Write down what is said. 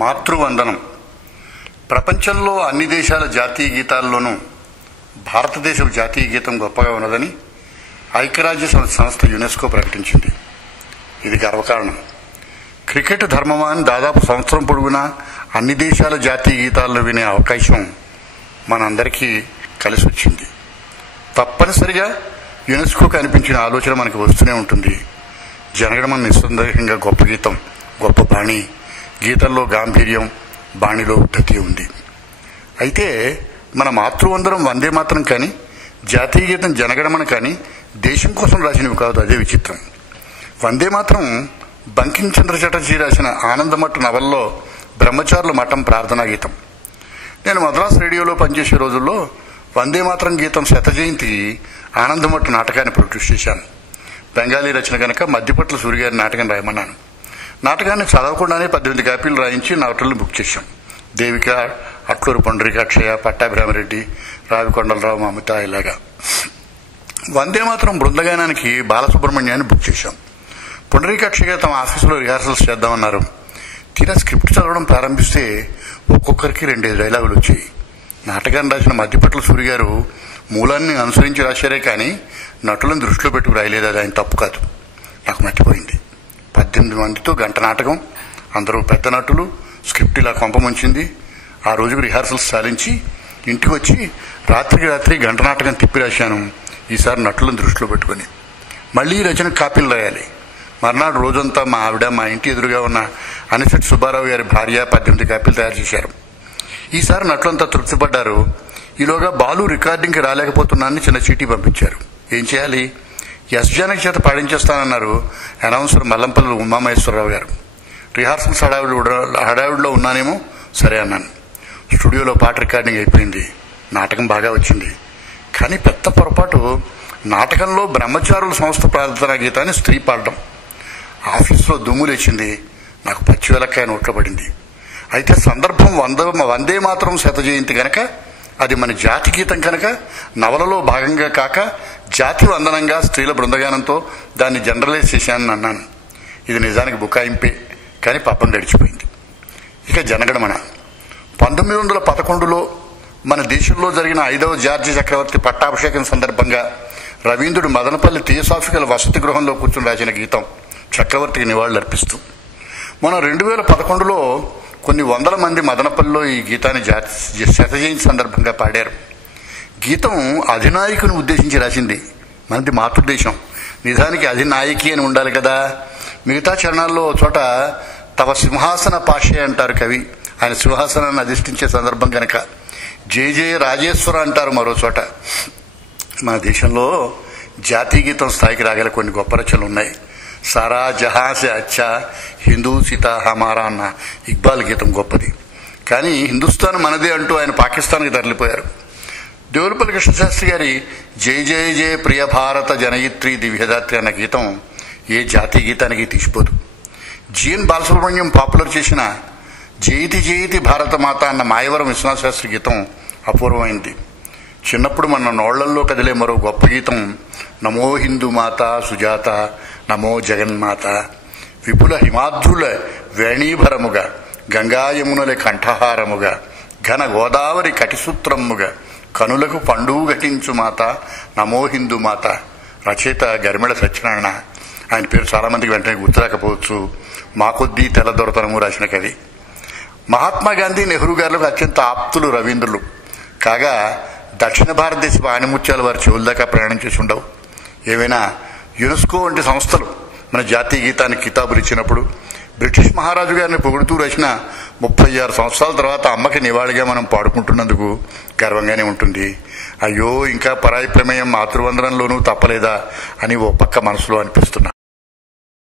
మాతృవందనం. ప్రపంచంలో అన్ని దేశాల జాతీయ గీతాల్లోనూ భారతదేశపు జాతీయ గీతం గొప్పగా ఉన్నదని ఐక్యరాజ్య సంస్థ యునెస్కో ప్రకటించింది. ఇది గర్వకారణం. క్రికెట్ ధర్మమాన్ దాదాపు సంవత్సరం పొడవునా అన్ని దేశాల జాతీయ గీతాలను వినే అవకాశం మనందరికీ కలిసి వచ్చింది. తప్పనిసరిగా యునెస్కోకు అనిపించిన ఆలోచన మనకు వస్తూనే ఉంటుంది. జనగణమన నిస్సందేహంగా గొప్ప గీతం, గొప్ప బాణి. గీతంలో గాంభీర్యం, బాణిలో ఉద్ధతి ఉంది. అయితే మన మాతృవందనం వందే మాత్రం కానీ, జాతీయ గీతం జనగణమన కానీ దేశం కోసం రాసినవి కాదు. అదే విచిత్రం. వందే మాత్రం బంకిం చంద్ర చటర్జీ రాసిన ఆనందమఠ్ నవల్లో బ్రహ్మచారుల మఠం ప్రార్థనా గీతం. నేను మద్రాసు రేడియోలో పనిచేసే రోజుల్లో వందే మాత్రం గీతం శత జయంతికి ఆనందమఠ్ నాటకాన్ని ప్రొడ్యూస్ చేశాను. బెంగాలీ రచన కనుక మధ్యపట్ల సూర్యగారి నాటకం రాయమన్నాను. నాటకాన్ని చదవకుండానే 18 కాపీలు రాయించి నవటలను బుక్ చేశాం. దేవిక, అట్లూరు పుండరీకాక్షయ్య, పట్టాభిరామిరెడ్డి, రావికొండలరావు, మమత ఇలాగా. వందే మాత్రం బృందగానానికి బాలసుబ్రహ్మణ్యాన్ని బుక్ చేశాం. పుండరీకాక్షయ్య తమ ఆఫీసులో రిహార్సల్స్ చేద్దామన్నారు. తీరా స్క్రిప్ట్ చదవడం ప్రారంభిస్తే ఒక్కొక్కరికి 2 డైలాగులు వచ్చాయి. నాటకాన్ని రాసిన మధ్యపట్ల సూర్యగారు మూలాన్ని అనుసరించి రాశారే కానీ నటులను దృష్టిలో పెట్టుకు రాయలేదు. అది ఆయన తప్పు కాదు. నాకు మర్చిపోయింది. 18 మందితో గంట నాటకం, అందరూ పెద్ద నటులు. స్క్రిప్ట్ ఇలా కొంపముంచింది. ఆ రోజుకు రిహార్సల్స్ సాధించి ఇంటికి వచ్చి రాత్రి గంట నాటకం తిప్పి రాశాను. ఈసారి నటులను దృష్టిలో పెట్టుకుని మళ్లీ రచన కాపీలు రాయాలి. మర్నాడు రోజంతా మా ఆవిడ మా ఇంటి ఎదురుగా ఉన్న అనిశెట్టి సుబ్బారావు గారి భార్య 18 కాపీలు తయారు చేశారు. ఈసారి నటులంతా తృప్తిపడ్డారు. ఈలోగా బాలు రికార్డింగ్కి రాలేకపోతున్నానని చిన్న చీటీ పంపించారు. ఏం చేయాలి? ఎస్ జానకి చేత పాడించేస్తానన్నారు అనౌన్సర్ మల్లంపల్లి ఉమామహేశ్వరరావు గారు. రిహార్సల్స్ హడావిడిలో ఉన్నానేమో, సరే అన్నాను. స్టూడియోలో పాట రికార్డింగ్ అయిపోయింది. నాటకం బాగా వచ్చింది. కానీ పెద్ద పొరపాటు, నాటకంలో బ్రహ్మచారుల సంస్థ ప్రార్థనా గీతాన్ని స్త్రీ పాడడం. ఆఫీసులో దుమ్ము లేచింది. నాకు పచ్చివెలక్కాయ నోట్లో పడింది. అయితే సందర్భం వందే మాత్రం శత జయంతి కనుక, అది మన జాతి గీతం కనుక నవలలో భాగంగా కాక జాతి వందనంగా స్త్రీల బృందగానంతో దాన్ని జనరలైజ్ చేశానని అన్నాను. ఇది నిజానికి బుకాయింపే, కానీ పాపం గడిచిపోయింది. ఇక జనగణమన 1911లో మన దేశంలో జరిగిన 5వ జార్జి చక్రవర్తి పట్టాభిషేకం సందర్భంగా రవీంద్రుడు మదనపల్లి థియోసాఫికల్ వసతి గృహంలో కూర్చుని రాసిన గీతం. చక్రవర్తికి నివాళులు అర్పిస్తూ మన 2011లో కొన్ని వందల మంది మదనపల్లిలో ఈ గీతాన్ని శత జయంతి సందర్భంగా పాడారు. గీతం అధినాయకుని ఉద్దేశించి రాసింది. మనది మాతృదేశం. నిజానికి అధినాయకి అని ఉండాలి కదా. మిగతా చరణాల్లో చోట తవ సింహాసన పాషే అంటారు కవి. ఆయన సింహాసనాన్ని అధిష్ఠించే సందర్భం కనుక జయ జయ రాజేశ్వర అంటారు మరో చోట. మన దేశంలో జాతీయ గీతం స్థాయికి రాగల కొన్ని గొప్ప రచనలు ఉన్నాయి. సారా జహాసే అచ్చా హిందూ సీతా హమారా అన్న ఇక్బాల్ గీతం గొప్పది. కానీ హిందుస్థాన్ మనదే అంటూ ఆయన పాకిస్తాన్కి తరలిపోయారు. దేవులపల్లి కృష్ణశాస్త్రి గారి జయ జయ జయ ప్రియ భారత జనయిత్రి దివ్యదాత్రి అన్న గీతం ఏ జాతీయ గీతానికి తీసిపోదు. జిఎన్ బాలసుబ్రహ్మణ్యం పాపులర్ చేసిన జయతి జయతి భారత మాత అన్న మాయవరం విశ్వనాథ శాస్త్రి గీతం అపూర్వమైంది. చిన్నప్పుడు మన నోళ్లల్లో కదిలే మరో గొప్ప గీతం నమో హిందూ మాత సుజాత, నమో జగన్మాత. విపుల హిమాద్రుల వేణీభరముగా, గంగాయమునుల కంఠహారముగా, ఘన గోదావరి కటిసూత్రముగా, కనులకు పండువు ఘటించు మాత, నమో హిందూ మాత. రచయిత గరిమెళ సత్యనారాయణ. ఆయన పేరు చాలామందికి వెంటనే గుర్తురాకపోవచ్చు. మా కొద్దీ తెల్లదొరతనము రాసిన కవి. మహాత్మా గాంధీ, నెహ్రూ గారులకు అత్యంత ఆప్తులు రవీంద్రులు. కాగా దక్షిణ భారతదేశపు ఆనిముత్యాలు వారి చెవుల దాకా ప్రయాణం చేసి ఉండవు. ఏవైనా యునెస్కో వంటి సంస్థలు మన జాతీయ గీతానికి కితాబులు ఇచ్చినప్పుడు బ్రిటిష్ మహారాజు గారిని పొగుడుతూ రాసిన 36 సంవత్సరాల తర్వాత అమ్మకి నివాళిగా మనం పాడుకుంటున్నందుకు గర్వంగానే ఉంటుంది. అయ్యో, ఇంకా పరాయి ప్రమేయం మాతృవందనంలోనూ తప్పలేదా అని ఓ పక్క మనసులో అనిపిస్తున్నా.